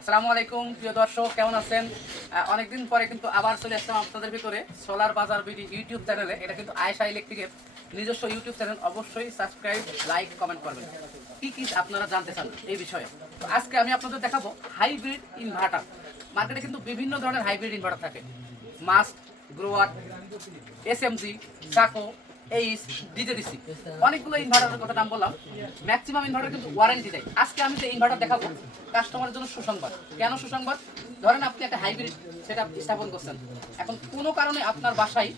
আসসালামু আলাইকুম, প্রিয় দর্শক, কেমন আছেন? অনেকদিন পরে কিন্তু আবার চলে আসলাম আপনাদের ভিতরে সোলার বাজার বিডি ইউটিউব চ্যানেলে এটা কিন্তু আয়সা ইলেকট্রিকের নিজস্ব ইউটিউব চ্যানেল অবশ্যই সাবস্ক্রাইব লাইক কমেন্ট করবেন। কি কি আপনারা জানতে চান এই বিষয়ে? তো আজকে আমি আপনাদের দেখাবো হাইব্রিড ইনভার্টার মার্কেটে কিন্তু বিভিন্ন ধরনের হাইব্রিড ইনভার্টার থাকে। মাস্ট গ্রোয়ার এসএমজি সাকো এইচ ডিজেডিসি অনেকগুলো ইনভার্টারের কথা নাম বললাম। ম্যাক্সিমাম ইনভার্টার কিন্তু ওয়ারেন্টি দেয়। আজকে আমি যে ইনভার্টার দেখাবো কাস্টমারের জন্য সুসংবাদ। কেন সুসংবাদ? ধরেন আপনি একটা হাইব্রিড সেটা স্থাপন করছেন। এখন কোনো কারণে আপনার বাসায়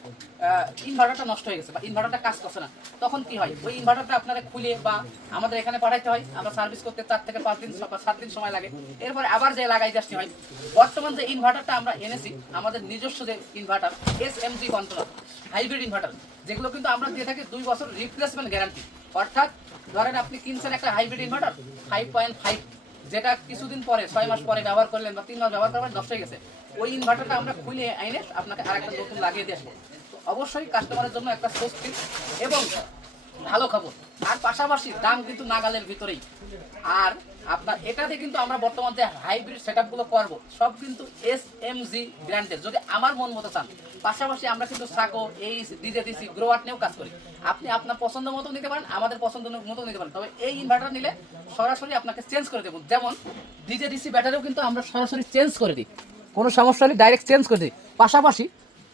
ইনভার্টারটা নষ্ট হয়ে গেছে বা ইনভার্টারটা কাজ করছে না, তখন কি হয়? ওই ইনভার্টারটা আপনারা খুলে বা আমাদের এখানে পাঠাইতে হয়। আমরা সার্ভিস করতে চার থেকে পাঁচ দিন সাত দিন সময় লাগে। এরপরে আবার যে লাগাই আসতে হয়, বর্তমান যে ইনভার্টারটা আমরা এনেছি, আমাদের নিজস্ব যে inverter S M G controller hybrid inverter যেগুলো কিন্তু আমরা দিয়ে থাকি দুই বছর রিপ্লেসমেন্ট গ্যারান্টি অর্থাৎ ধরেন আপনি কিনছেন একটা hybrid inverter five point five যেটা কিছুদিন পরে, ছয় মাস পরে ব্যবহার করলেন বা তিন মাস ব্যবহার করার নষ্ট হয়ে গেছে। ওই ইনভার্টারটা আমরা খুলে আইনে আপনাকে আর একটা নতুন লাগিয়ে দিয়ে অবশ্যই কাস্টমারের জন্য একটা স্বস্তি এবং ভালো খবর। আর পাশাপাশি দাম কিন্তু নাগালের ভিতরেই। আর আপনার এটাতে কিন্তু আমরা বর্তমান যে হাইব্রিড সেট আপগুলো করব, সব কিন্তু এস এম জি ব্র্যান্ডের যদি আমার মন মতো চান। পাশাপাশি আমরা কিন্তু সাকো এই ডিজে ডিসি নিয়েও কাজ করি। আপনি আপনার পছন্দ মতো নিতে পারেন, আমাদের পছন্দ মতো নিতে পারেন। তবে এই ইনভার্টার নিলে সরাসরি আপনাকে চেঞ্জ করে দেবো। যেমন ডিজে ডিসি ব্যাটারিও কিন্তু আমরা সরাসরি চেঞ্জ করে দিই। কোনো সমস্যা হলে ডাইরেক্ট চেঞ্জ করে দিই। পাশাপাশি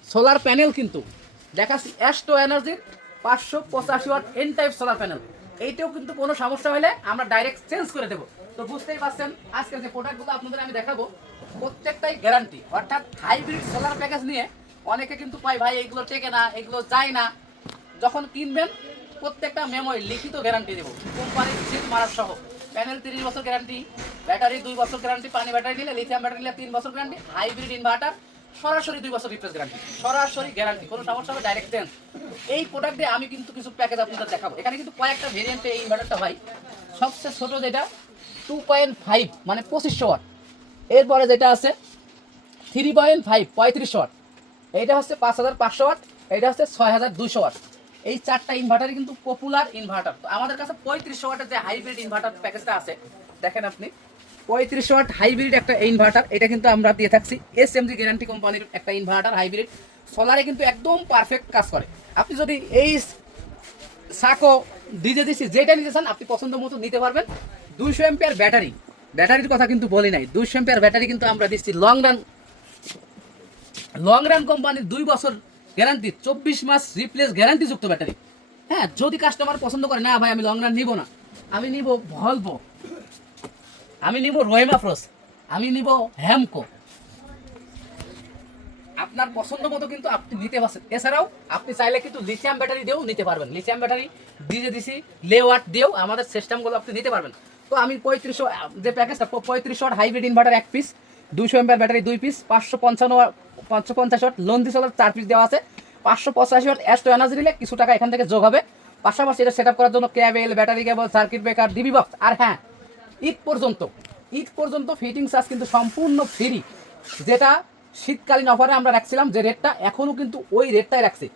সোলার প্যানেল কিন্তু দেখাচ্ছি অ্যাস্টো এনার্জির পাঁচশো পঁচাশি watt N type solar panel এইটাও কিন্তু কোনো সমস্যা হলে আমরা ডাইরেক্ট চেঞ্জ করে দেবো। তো বুঝতেই পারছেন, আজকের যে প্রোডাক্টগুলো আপনাদের আমি দেখাবো, প্রত্যেকটাই গ্যারান্টি অর্থাৎ হাইব্রিড সোলার প্যাকেজ নিয়ে অনেকে কিন্তু পায় ভাই এগুলো টেকে না এগুলো যায় না। যখন কিনবেন, প্রত্যেকটা মেমোয় লিখিত গ্যারান্টি দেবো। কোম্পানির সিট মারার সহ। প্যানেল তিরিশ বছর গ্যারান্টি ব্যাটারি দুই বছর গ্যারান্টি পানি ব্যাটারি নিলে লিথিয়াম ব্যাটারি নিলে তিন বছর গ্যারান্টি হাইব্রিড ইনভার্টার সরাসরি দুই বছর রিপ্লেস গ্যারান্টি সরাসরি গ্যারান্টি কোনো সমস্যা হবে ডাইরেক্ট চেঞ্জ এই প্রোডাক্ট দিয়ে আমি কিন্তু কিছু প্যাকেজ আপনাদের দেখাবো। এখানে কিন্তু কয়েকটা ভেরিয়েন্টে এই ইনভার্টারটা হয় সবচেয়ে ছোট যেটা টু পয়েন্ট ফাইভ মানে পঁচিশশো ওয়াট এরপরে যেটা আছে থ্রি পয়েন্ট ফাইভ পঁয়ত্রিশ ওয়াট এইটা হচ্ছে পাঁচ হাজার পাঁচশো ওয়াট এইটা হচ্ছে ছয় হাজার দুশো ওয়াট এই চারটা ইনভার্টারই কিন্তু পপুলার ইনভার্টার তো আমাদের কাছে পঁয়ত্রিশ ওয়াটের যে হাইব্রিড ইনভার্টার প্যাকেজটা আছে, দেখেন আপনি। পঁয়ত্রিশ ওয়াট হাইব্রিড একটা ইনভার্টার এটা কিন্তু আমরা দিয়ে থাকছি এস এম জি গ্যারান্টি কোম্পানির একটা ইনভার্টার হাইব্রিড সোলারে কিন্তু একদম পারফেক্ট কাজ করে। আপনি যদি এই সাকো ডিজে দিচ্ছি যেটা নিতে চান, আপনি পছন্দ মতো নিতে পারবেন। দুইশো এমপিয়ার ব্যাটারি ব্যাটারির কথা কিন্তু বলি নাই। দুইশো এমপিয়ার ব্যাটারি কিন্তু আমরা দিচ্ছি লং রান লং রান কোম্পানির দুই বছর গ্যারান্টি চব্বিশ মাস রিপ্লেস গ্যারান্টি যুক্ত ব্যাটারি হ্যাঁ যদি কাস্টমার পছন্দ করে, না ভাই, আমি লং রান নিব না। আমি নিব ভলভো আমি নিব রোয়েমা ফ্রোস আমি নিব হ্যামকো আপনার পছন্দ মতো কিন্তু আপনি নিতে পারছেন। এছাড়াও আপনি চাইলে কিন্তু লিথিয়াম ব্যাটারি দিয়েও নিতে পারবেন। লিথিয়াম ব্যাটারি দিয়ে দিছি লেওয়াট দিয়েও আমাদের সিস্টেমগুলো আপনি নিতে পারবেন। তো আমি পঁয়ত্রিশশো যে প্যাকেজটা পঁয়ত্রিশশো ওয়াট হাইব্রিড ইনভার্টার এক পিস দুইশো এমপিআর ব্যাটারি দুই পিস পাঁচশো পঞ্চান্ন পাঁচশো পঞ্চাশ ওয়াট লন্দি সোলার চার পিস দেওয়া আছে। পাঁচশো পঁচাশি ওয়াট অ্যাস্টো এনার্জি নিলে কিছু টাকা এখান থেকে যোগ হবে। পাশাপাশি এটা সেট করার জন্য cable battery cable circuit breaker DB box আর হ্যাঁ ঈদ পর্যন্ত ঈদ পর্যন্ত ফিটিং চার্জ কিন্তু সম্পূর্ণ ফ্রি যেটা শীতকালীন অফারে আমরা রাখছিলাম, যে রেটটা এখনও কিন্তু ওই রেটটাই রাখছি।